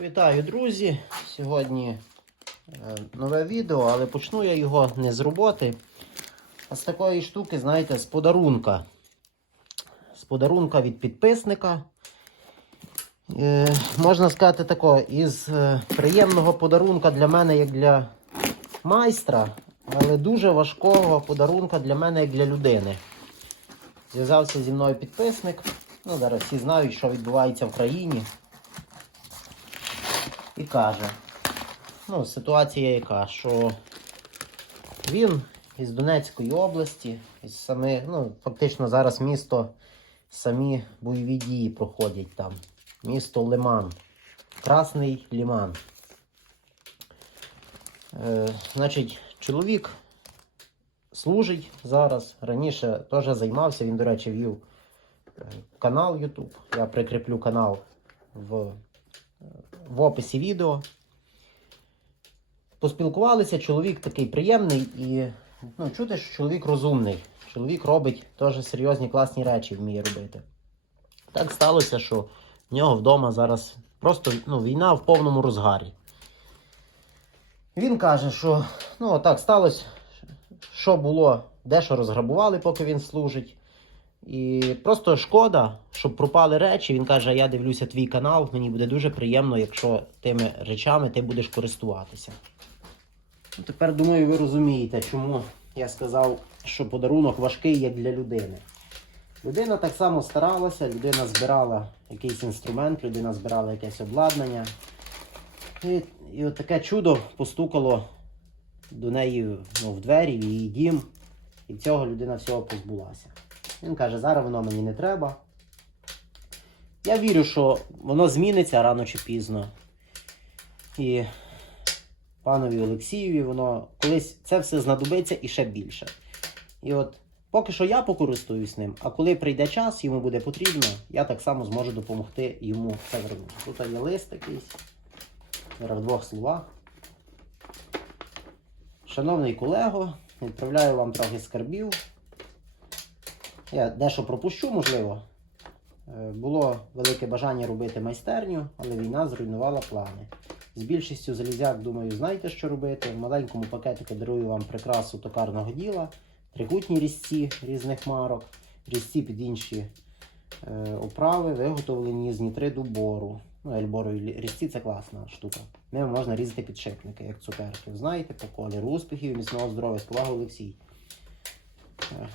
Вітаю, друзі! Сьогодні е, нове відео, але почну я його не з роботи, а з такої штуки, знаєте, з подарунка. З подарунка від підписника. Е, можна сказати тако, із е, приємного подарунка для мене, як для майстра, але дуже важкого подарунка для мене, як для людини. Зв'язався зі мною підписник. Ну, зараз всі знають, що відбувається в країні. І каже, ну, ситуація яка, що він із Донецької області, із сами, ну, фактично зараз місто, самі бойові дії проходять там. Місто Лиман. Красний Ліман. Е, значить, чоловік служить зараз. Раніше теж займався, він, до речі, вів е, канал YouTube. Я прикріплю канал в в описі відео. Поспілкувалися, чоловік такий приємний і ну, чути, що чоловік розумний. Чоловік робить теж серйозні класні речі, вміє робити. Так сталося, що в нього вдома зараз просто ну, війна в повному розгарі. Він каже, що ну, так сталося, що було, дещо розграбували, поки він служить. І просто шкода, щоб пропали речі. Він каже: я дивлюся твій канал, мені буде дуже приємно, якщо тими речами ти будеш користуватися. Ну, тепер думаю, ви розумієте, чому я сказав, що подарунок важкий як для людини. Людина так само старалася, людина збирала якийсь інструмент, людина збирала якесь обладнання. І, і от таке чудо постукало до неї ну, в двері, в її дім. І цього людина всього позбулася. Він каже, зараз воно мені не треба. Я вірю, що воно зміниться рано чи пізно. І панові Олексієві воно колись це все знадобиться і ще більше. І от поки що я покористуюсь ним, а коли прийде час, йому буде потрібно, я так само зможу допомогти йому це вернути. Тут є лист якийсь. В двох словах. Шановний колего, відправляю вам трохи скарбів. Я дещо пропущу, можливо. Е, Було велике бажання робити майстерню, але війна зруйнувала плани. З більшістю залізяк, думаю, знаєте, що робити. В маленькому пакетику дарую вам прикрасу токарного діла, трикутні різці різних марок, різці під інші е, оправи, виготовлені з нітриду бору. Ну, ельборові різці це класна штука. Ними можна різати підшипники, як цукерки. Знаєте, по кольору успіхів, міцного здоров'я, повагою Олексій.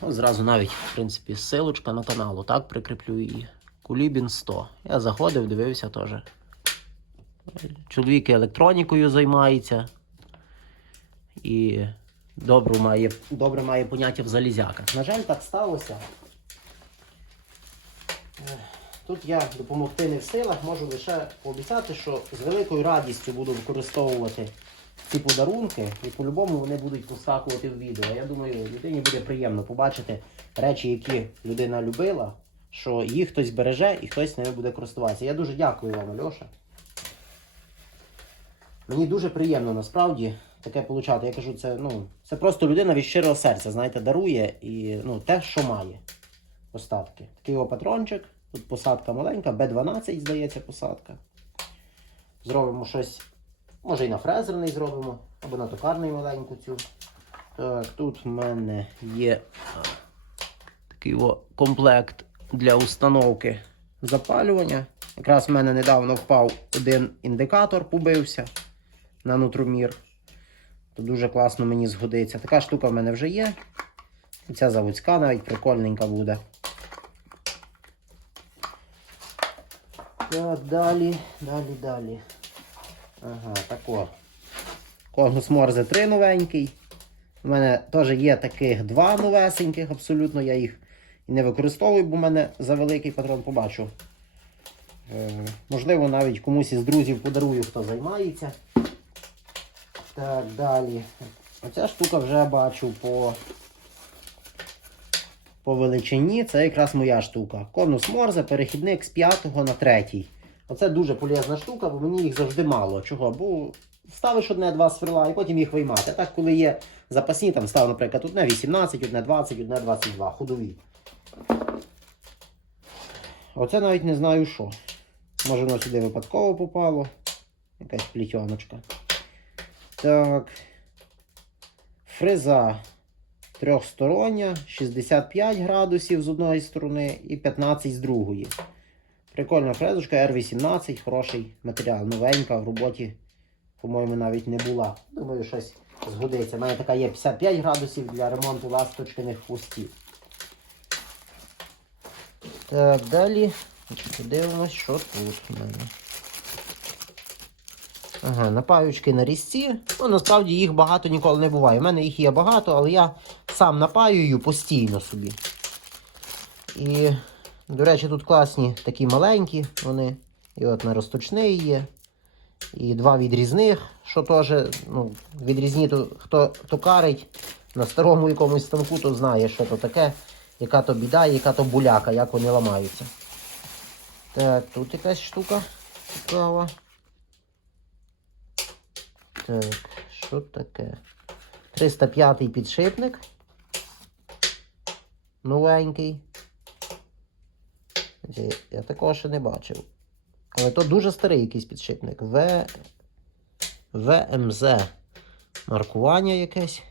Зразу навіть, в принципі, силочка на каналу, так, прикріплю її. Кулібін 100. Я заходив, дивився теж. Чоловік електронікою займається. І добре має, добре має поняття в залізяках. На жаль, так сталося. Е, Тут я допомогти не в силах, можу лише пообіцяти, що з великою радістю буду використовувати ці подарунки, і по-любому вони будуть поскакувати в відео. Я думаю, людині буде приємно побачити речі, які людина любила, що їх хтось береже і хтось ними буде користуватися. Я дуже дякую вам, Альоша. Мені дуже приємно насправді таке получати. Я кажу, це, ну, це просто людина від щирого серця, знаєте, дарує і ну, те, що має. Остатки. Такий о патрончик. Тут посадка маленька, Б12, здається, посадка. Зробимо щось Може і на фрезерний зробимо, або на токарний маленьку цю. Так, тут в мене є такий о, комплект для установки запалювання. Якраз в мене недавно впав один індикатор, побився на нутромір. То дуже класно мені згодиться. Така штука в мене вже є. Ця заводська навіть прикольненька буде. Так, далі, далі, далі. Ага, тако. Когнус Морзе 3 новенький. У мене теж є таких два новесеньких, абсолютно я їх і не використовую, бо в мене за великий патрон побачу. Е, можливо, навіть комусь із друзів подарую, хто займається. Так, далі. Оця штука вже бачу по по величині. Це якраз моя штука. Конус Морзе, перехідник з 5 на 3. Оце дуже полезна штука, бо мені їх завжди мало. Чого? Бо ставиш одне-два сверла і потім їх виймати. Так, коли є запасні, там став, наприклад, одне 18, одне 20, одне 22, ходові. Оце навіть не знаю що. Може воно сюди випадково попало. Якась плітьоночка. Так. Фреза трьохстороння, 65 градусів з одної сторони і 15 з другої. Прикольна фрезочка R18, хороший матеріал, новенька в роботі, по-моєму, навіть не була. Думаю, щось згодиться. У мене така є 55 градусів для ремонту ласточкиних хвостів. Так, далі подивимось, що тут у мене. Ага, напаючки на різці. Ну, насправді їх багато ніколи не буває. У мене їх є багато, але я сам напаюю постійно собі. І, до речі, тут класні такі маленькі вони. І от на розточний є. І два відрізних, що теж, ну, відрізні, то хто токарить на старому якомусь станку, то знає, що то таке, яка то біда, яка то буляка, як вони ламаються. Так, тут якась штука цікава. Так, що таке? 305 підшипник. Новенький. Я, я такого ще не бачив. Але то дуже старий якийсь підшипник. В... ВМЗ. Маркування якесь.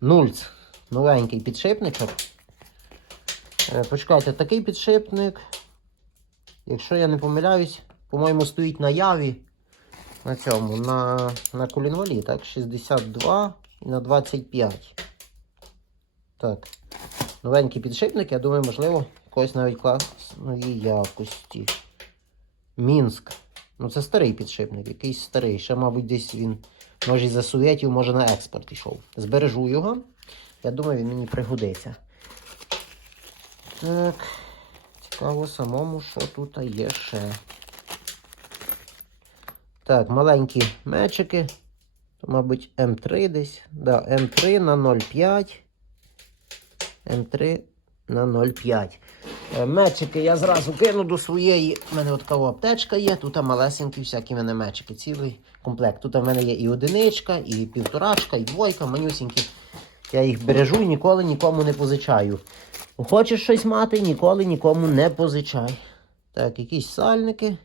Нульц. Новенький підшипничок. Е, Почекайте, такий підшипник. Якщо я не помиляюсь, по-моєму, стоїть на яві. На цьому, на, на колінвалі, так? 62 і на 25. Так. Новенький підшипник, я думаю, можливо, якось навіть класної якості. Мінськ. Ну, це старий підшипник, якийсь старий. Ще, мабуть, десь він, може, із-за совєтів, може на експорт йшов. Збережу його. Я думаю, він мені пригодиться. Так. Цікаво самому, що тут є ще. Так, маленькі мечики. То, мабуть, М3 десь. Да, М3 на 0,5. М3 на 0,5. Е, Мечики я зразу кину до своєї. У мене от така аптечка є. Тут малесенькі всякі в мене мечики. Цілий комплект. Тут в мене є і одиничка, і півторачка, і двойка, манюсінькі. Я їх бережу і ніколи нікому не позичаю. Хочеш щось мати, ніколи нікому не позичай. Так, якісь сальники.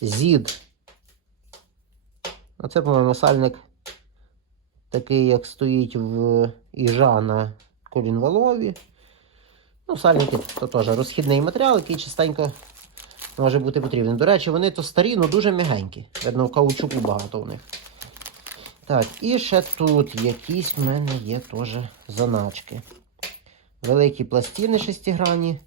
Зід. Оце, по-моєму, сальник такий, як стоїть в Іжа на колінвалові. Ну, сальники то теж розхідний матеріал, який частенько може бути потрібен. До речі, вони то старі, але дуже м'ягенькі. Видно, в каучуку багато в них. Так, і ще тут якісь в мене є теж заначки. Великі пластини шестигранні.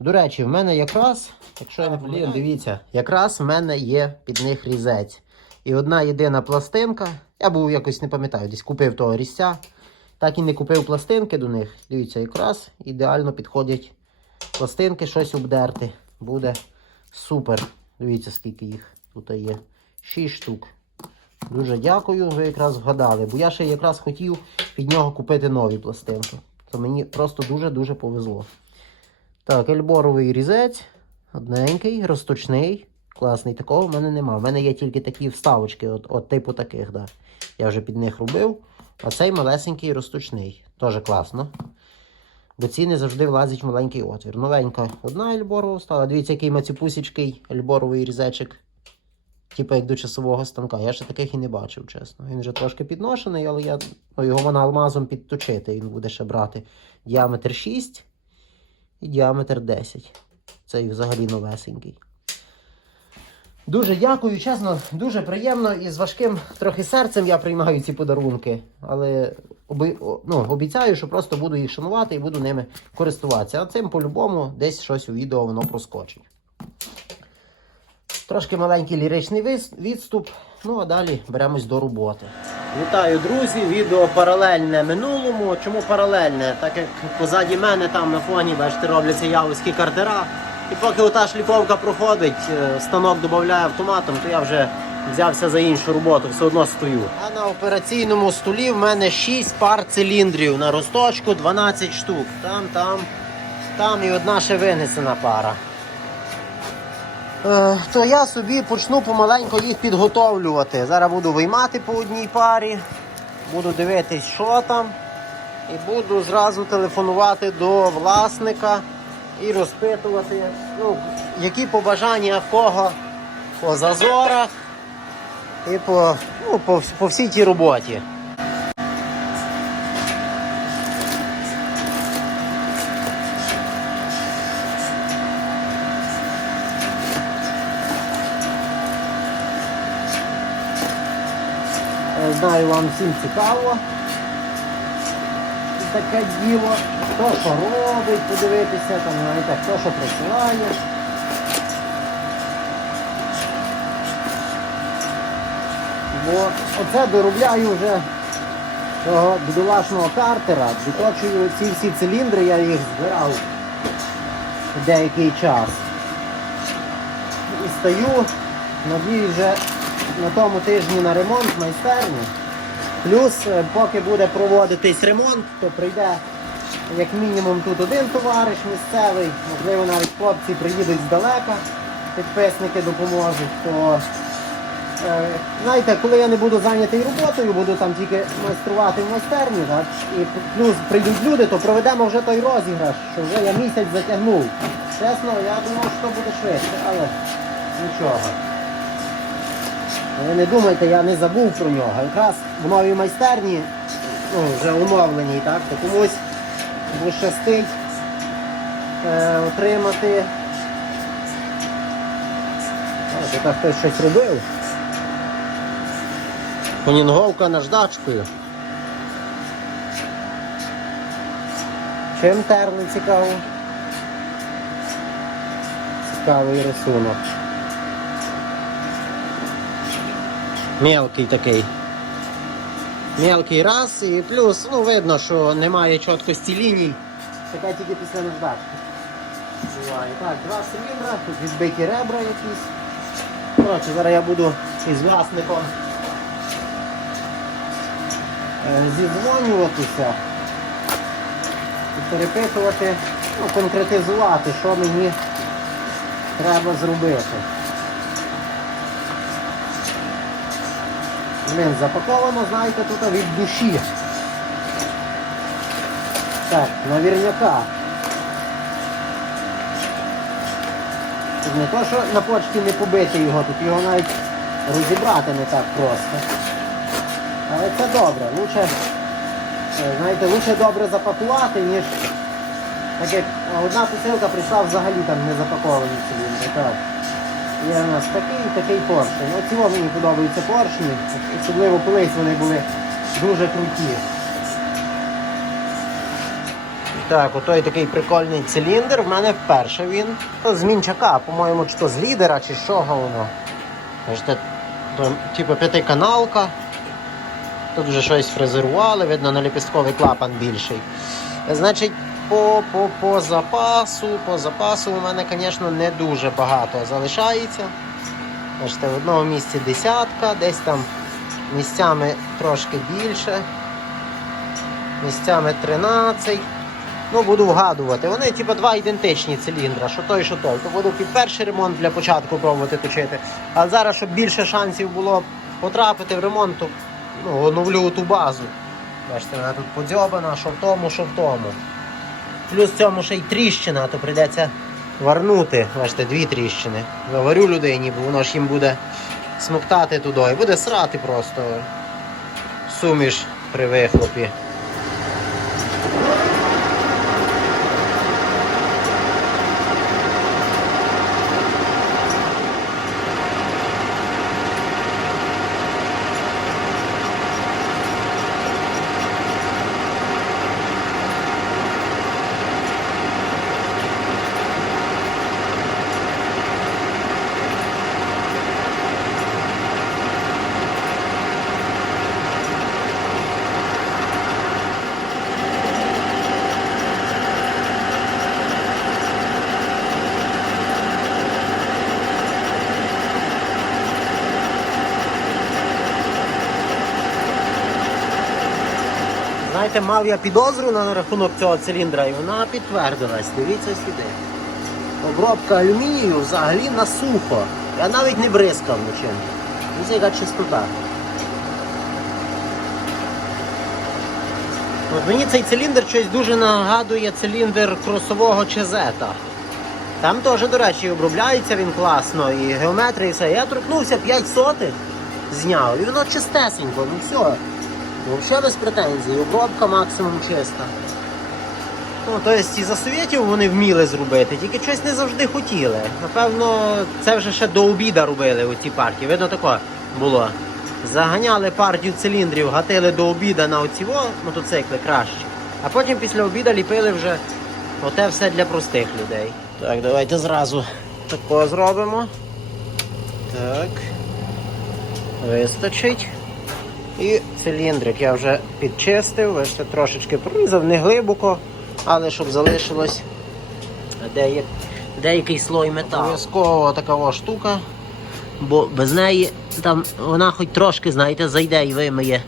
До речі, в мене якраз, якщо я не помиляю, дивіться, якраз в мене є під них різець. І одна єдина пластинка. Я був якось не пам'ятаю, десь купив того різця. Так і не купив пластинки до них. Дивіться, якраз ідеально підходять пластинки, щось обдерти. Буде супер. Дивіться, скільки їх тут є. 6 штук. Дуже дякую, ви якраз вгадали. Бо я ще якраз хотів під нього купити нові пластинки. То мені просто дуже-дуже повезло. Так, ельборовий різець. Одненький, розточний. Класний. Такого в мене нема. У мене є тільки такі вставочки, от, от типу таких, да. Я вже під них робив. А цей малесенький розточний. Теж класно. Бо ці не завжди влазять в маленький отвір. Новенька одна ельборова стала. Дивіться, який маціпусічкий ельборовий різечик. Типу як до часового станка. Я ще таких і не бачив, чесно. Він вже трошки підношений, але я ну, його можна алмазом підточити. Він буде ще брати діаметр 6 і діаметр 10. Цей взагалі новесенький. Дуже дякую, чесно, дуже приємно і з важким трохи серцем я приймаю ці подарунки. Але оби, ну, обіцяю, що просто буду їх шанувати і буду ними користуватися. А цим по-любому десь щось у відео воно проскочить. Трошки маленький ліричний відступ. Ну а далі беремось до роботи. Вітаю, друзі! Відео паралельне минулому. Чому паралельне? Так як позаді мене там на фоні, бачите, робляться явські картера. І поки ота шліфовка проходить, е, станок додає автоматом, то я вже взявся за іншу роботу, все одно стою. А на операційному столі в мене 6 пар циліндрів на росточку 12 штук. Там, там, там і одна ще винесена пара. Е, то я собі почну помаленьку їх підготовлювати. Зараз буду виймати по одній парі, буду дивитись, що там, і буду зразу телефонувати до власника і розпитувати, ну, які побажання в кого по зазорах і по, ну, по, по всій тій роботі. Я знаю, вам всім цікаво. Таке діло. Хто що робить, подивитися, там, знаєте, хто що присилає. Бо оце доробляю вже того бідолашного картера, відточую ці всі циліндри, я їх збирав деякий час. І стою, надіюсь, вже на тому тижні на ремонт майстерні. Плюс, е, поки буде проводитись ремонт, то прийде як мінімум тут один товариш місцевий, можливо навіть хлопці приїдуть здалека, підписники допоможуть, то Е, Знаєте, коли я не буду зайнятий роботою, буду там тільки майструвати в майстерні, так? і плюс прийдуть люди, то проведемо вже той розіграш, що вже я місяць затягнув. Чесно, я думав, що буде швидше, але нічого. Ви не думайте, я не забув про нього. Якраз в новій майстерні, ну, вже умовленій, так, то комусь пощастить е, отримати. О, тут хтось щось робив. Понінговка наждачкою. Чим терли цікаво? Цікавий рисунок. Мелкий такий. Мелкий раз і плюс, ну видно, що немає чіткості ліній. Така тільки після наждачки. Буває. Так, два циліндра, тут відбиті ребра якісь. Коротше, зараз я буду із власником е, зідзвонюватися і перепитувати, ну, конкретизувати, що мені треба зробити. Блин, запаковано, знаєте, тут від душі. Так, наверняка. Тут не то, що на почті не побити його, тут його навіть розібрати не так просто. Але це добре. Лучше, е, знаєте, лучше добре запакувати, ніж так як одна посилка прийшла взагалі там не запаковані циліндри. Так. Є у нас такий і такий поршень. Оці во мені подобаються поршні, особливо колись вони були дуже круті. Так, отой такий прикольний циліндр. В мене вперше він. То з мінчака, по-моєму, чи то з лідера, чи з чого воно. Бачите, то, типу п'ятиканалка. Тут вже щось фрезерували, видно, на ліпістковий клапан більший. Значить, по, по, по запасу, по запасу у мене, звісно, не дуже багато залишається. Бачите, в одному місці десятка, десь там місцями трошки більше, місцями 13. Ну, буду вгадувати. Вони типу два ідентичні циліндра, що той, що той. То буду під перший ремонт для початку пробувати точити. А зараз, щоб більше шансів було потрапити в ремонт, то ну, оновлю ту базу. Бачите, вона тут подзьобана, що в тому, що в тому. Плюс цьому ще й тріщина, то прийдеться варнути. Бачите, дві тріщини. Говорю людині, бо воно ж їм буде смоктати туди і буде срати просто суміш при вихлопі. Знаєте, мав я підозру на рахунок цього циліндра і вона підтвердилась. Дивіться сюди. Обробка алюмінію взагалі на сухо. Я навіть не бризкав нічим. Ось яка чистота. От мені цей циліндр щось дуже нагадує циліндр кросового чезета. Там теж, до речі, обробляється він класно, і геометрія, і все. Я торкнувся 5 сотих, зняв, і воно чистесенько, ну все. Взагалі без претензій, обробка максимум чиста. Ну, тобто і за совєтів вони вміли зробити, тільки щось не завжди хотіли. Напевно, це вже ще до обіда робили оці партії. Видно, таке було. Заганяли партію циліндрів, гатили до обіда на оці мотоцикли краще. А потім після обіда ліпили вже оте все для простих людей. Так, давайте зразу тако зробимо. Так. Вистачить. І циліндрик я вже підчистив, бачите, трошечки прорізав, не глибоко, але щоб залишилось деяк, деякий слой металу. Обов'язково така штука, бо без неї там вона хоч трошки, знаєте, зайде і вимиє.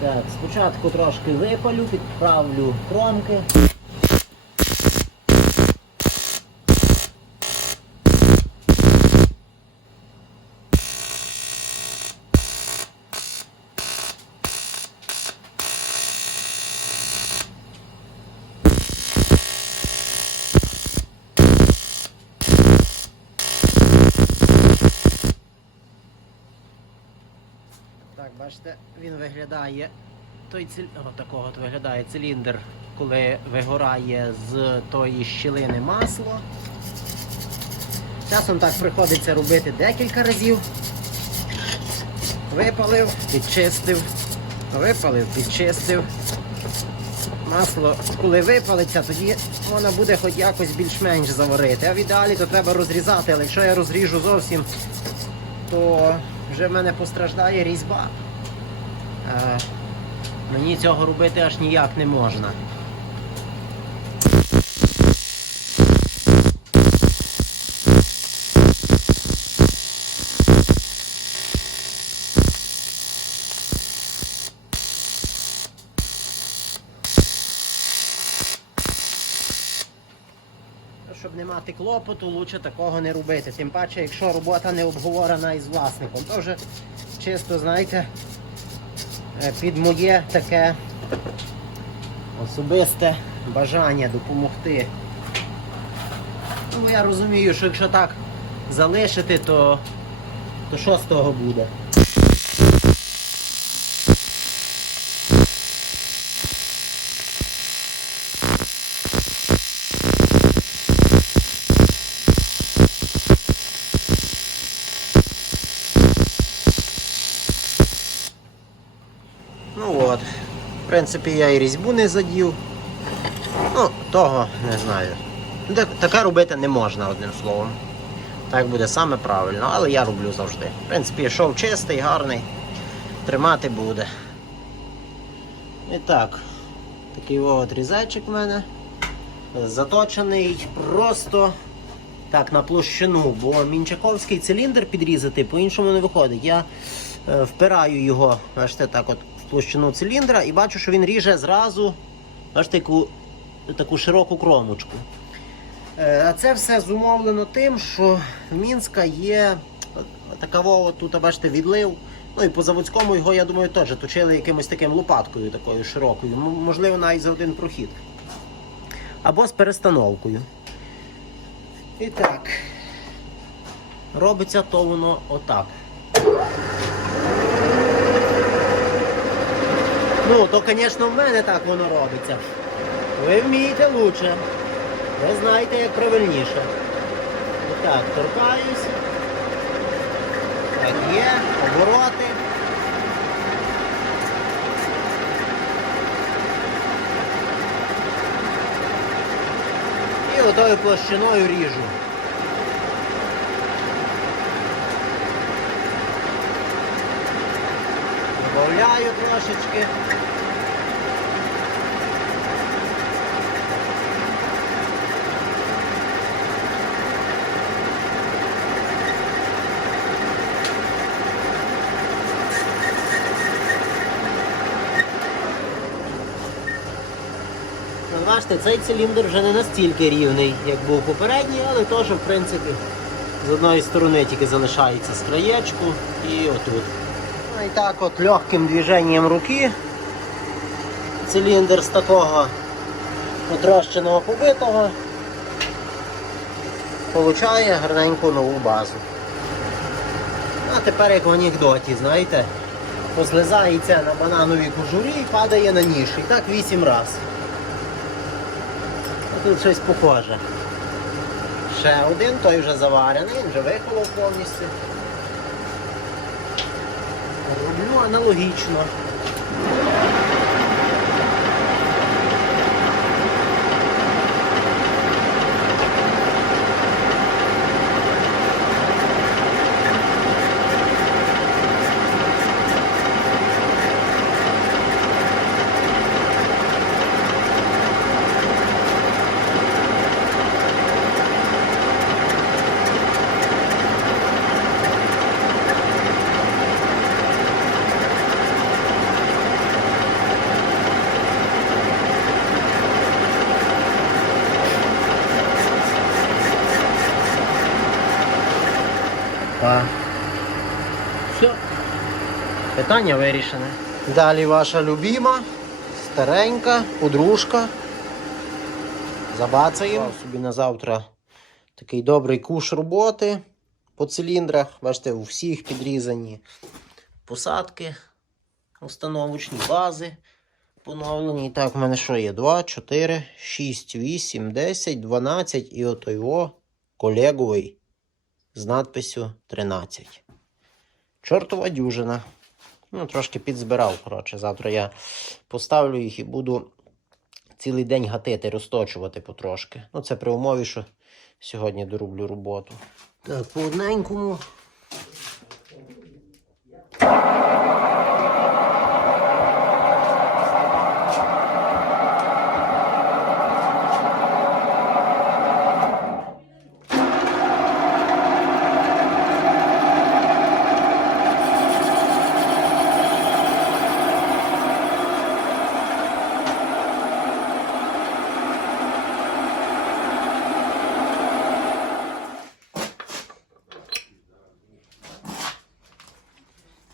Так, спочатку трошки випалю, підправлю кромки. Бачите, він виглядає. Той циль... О, такого от виглядає циліндр, коли вигорає з тої щілини масло. Часом так приходиться робити декілька разів. Випалив, підчистив, випалив, підчистив. Масло, коли випалиться, тоді воно буде хоч якось більш-менш заварити. А в ідеалі то треба розрізати, але якщо я розріжу зовсім, то вже в мене постраждає різьба. Е, мені цього робити аж ніяк не можна. Щоб не мати клопоту, лучше такого не робити. Тим паче, якщо робота не обговорена із власником, то вже чисто, знаєте, під моє таке особисте бажання допомогти. Ну, я розумію, що якщо так залишити, то, то що з того буде? Принципі, я і різьбу не задів. Ну, того не знаю. Таке робити не можна, одним словом. Так буде саме правильно, але я роблю завжди. В принципі, шов чистий, гарний, тримати буде. І так, такий от різачок в мене. Заточений просто так на площину, бо мінчаковський циліндр підрізати по-іншому не виходить. Я е, впираю його, бачите, так от площину циліндра і бачу, що він ріже зразу бачите, таку, таку широку кромочку. Е, А це все зумовлено тим, що в Мінська є такого тут, бачите, відлив. Ну і по заводському його, я думаю, теж точили якимось таким лопаткою такою широкою. Можливо, навіть за один прохід. Або з перестановкою. І так. Робиться то воно отак. Ну, то, звісно, в мене так воно робиться. Ви вмієте лучше. Ви знаєте, як правильніше. І так. Так, є, обороти. І отою площиною ріжу. Трошечки. Бачите, цей циліндр вже не настільки рівний, як був попередній, але теж, в принципі, з одної сторони тільки залишається з краєчку і отут. Ну і так от легким движенням руки циліндр з такого потрощеного побитого получає гарненьку нову базу. А тепер як в анекдоті, знаєте, послизається на банановій кожурі і падає на ніж. І так вісім разів. А тут щось похоже. Ще один, той вже заварений, він вже вихолов повністю. Роблю аналогічно. Питання вирішене. Далі ваша любима, старенька, подружка. Забацаємо. Собі на завтра такий добрий куш роботи по циліндрах. Бачите, у всіх підрізані посадки, установочні бази. Поновлені. І так, в мене що є? 2, 4, 6, 8, 10, 12 і ото його колеговий з надписю 13. Чортова дюжина. Ну, трошки підзбирав, коротше. Завтра я поставлю їх і буду цілий день гатити, розточувати потрошки. Ну, це при умові, що сьогодні дороблю роботу. Так, по одненькому.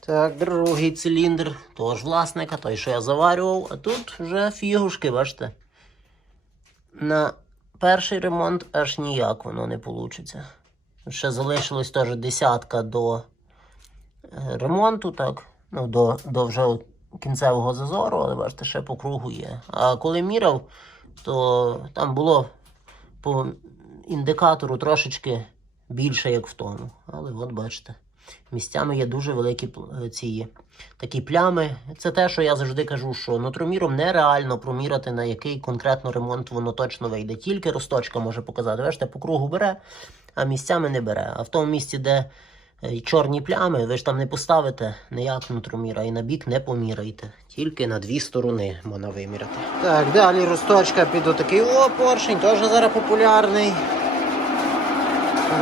Так, циліндр, теж власника, той, що я заварював, а тут вже фігушки, бачите. На перший ремонт аж ніяк воно не вийде. Ще залишилось теж десятка до е, ремонту, так. Ну, до, до вже кінцевого зазору, але бачите, ще по кругу є. А коли міряв, то там було по індикатору трошечки більше, як в тому. Але от бачите. Місцями є дуже великі е, ці такі плями. Це те, що я завжди кажу, що нутроміром нереально проміряти, на який конкретно ремонт воно точно вийде. Тільки росточка може показати. Бачите, по кругу бере, а місцями не бере. А в тому місці, де е, чорні плями, ви ж там не поставите ніяк нутроміра і на бік не поміряйте. Тільки на дві сторони можна виміряти. Так, далі росточка під отакий о, поршень, теж зараз популярний.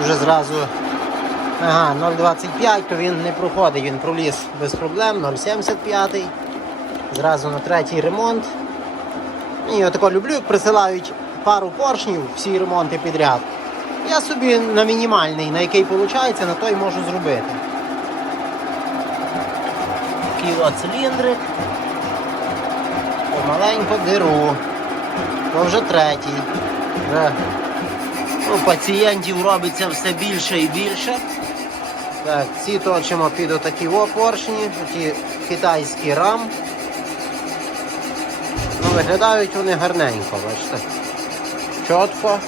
Вже зразу Ага, 0,25, то він не проходить, він проліз без проблем, 0,75. Зразу на третій ремонт. І я тако люблю, як присилають пару поршнів, всі ремонти підряд. Я собі на мінімальний, на який виходить, на той можу зробити. Такий от. Помаленько деру. То вже третій. Вже у пацієнтів робиться все більше і більше. Так, ці точимо під отакі поршні, такі китайські рам. Ну, виглядають вони гарненько, бачите. Чітко.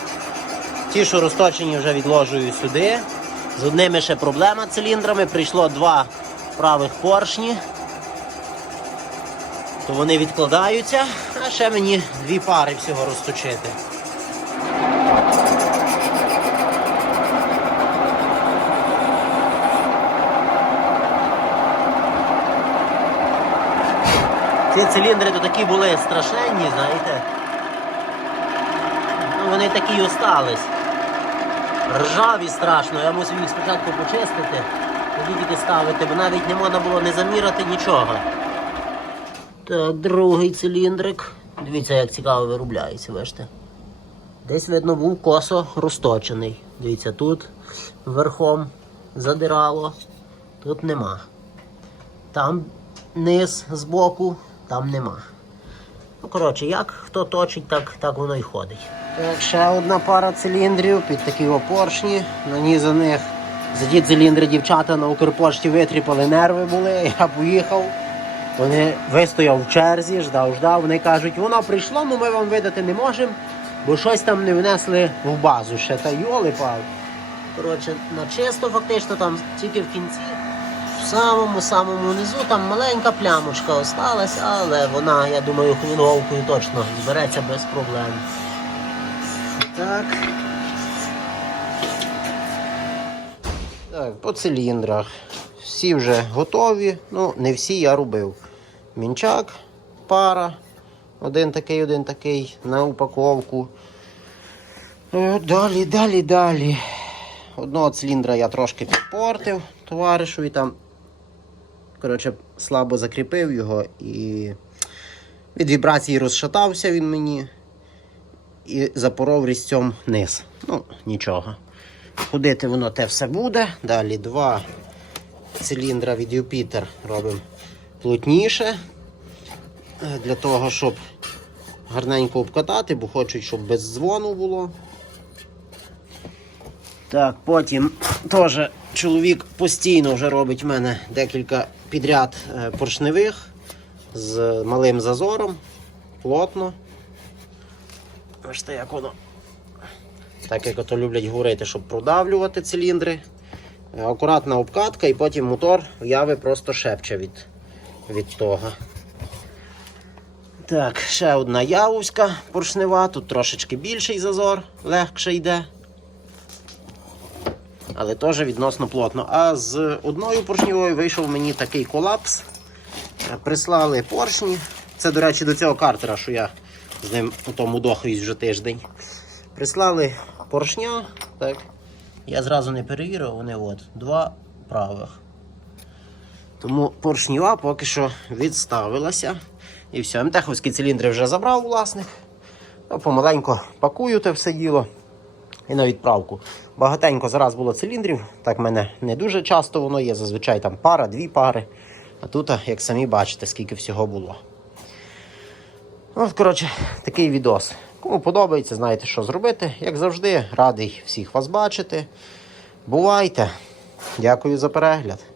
Ті, що розточені, вже відложую сюди. З одними ще проблема циліндрами. Прийшло два правих поршні. То вони відкладаються, а ще мені дві пари всього розточити. Ці циліндри то такі були страшенні, знаєте. Ну, вони такі й остались. Ржаві страшно, я мусив їх спочатку почистити, тоді ставити, бо навіть не можна було не заміряти нічого. Так, другий циліндрик. Дивіться, як цікаво виробляється, бачите. Десь, видно, був косо розточений. Дивіться, тут верхом задирало, тут нема. Там низ збоку, там нема. Ну, коротше, як хто точить, так, так воно і ходить. Так, ще одна пара циліндрів під такі опоршні. На ній за них за ті циліндри дівчата на Укрпошті витріпали, нерви були. Я поїхав. Вони вистояв в черзі, ждав, ждав. Вони кажуть, воно прийшло, але ми вам видати не можемо, бо щось там не внесли в базу ще. Та йоли пал. Коротше, на чисто фактично там тільки в кінці. В самому самому низу там маленька плямочка осталась, але вона, я думаю, хлінговкою точно збереться без проблем. Так. Так, по циліндрах. Всі вже готові. Ну, не всі я робив. Мінчак, пара. Один такий, один такий на упаковку. Е, Далі, далі, далі. Одного циліндра я трошки підпортив товаришові там. Коротше, слабо закріпив його і від вібрації розшатався він мені і запоров різцем низ. Ну, нічого. Ходити воно те все буде. Далі два циліндра від Юпітер робимо плотніше. е, Для того, щоб гарненько обкатати, бо хочуть, щоб без дзвону було. Так, потім теж чоловік постійно вже робить в мене декілька підряд е, поршневих з малим зазором, плотно. Бачите, як воно. Так як ото люблять говорити, щоб продавлювати циліндри. Е, Акуратна обкатка і потім мотор яви просто шепче від, від того. Так, ще одна явуська поршнева, тут трошечки більший зазор, легше йде. Але теж відносно плотно. А з одною поршньовою вийшов мені такий колапс. Прислали поршні. Це, до речі, до цього картера, що я з ним у тому дохаюсь вже тиждень. Прислали поршня. Так. Я зразу не перевірив, вони от, два правих. Тому поршньова поки що відставилася. І все. МТХовські циліндри вже забрав власник. Ну, помаленько пакую те все діло і на відправку. Багатенько зараз було циліндрів. Так в мене не дуже часто воно є. Зазвичай там пара, дві пари. А тут, як самі бачите, скільки всього було. От, коротше, такий відос. Кому подобається, знаєте, що зробити. Як завжди, радий всіх вас бачити. Бувайте. Дякую за перегляд.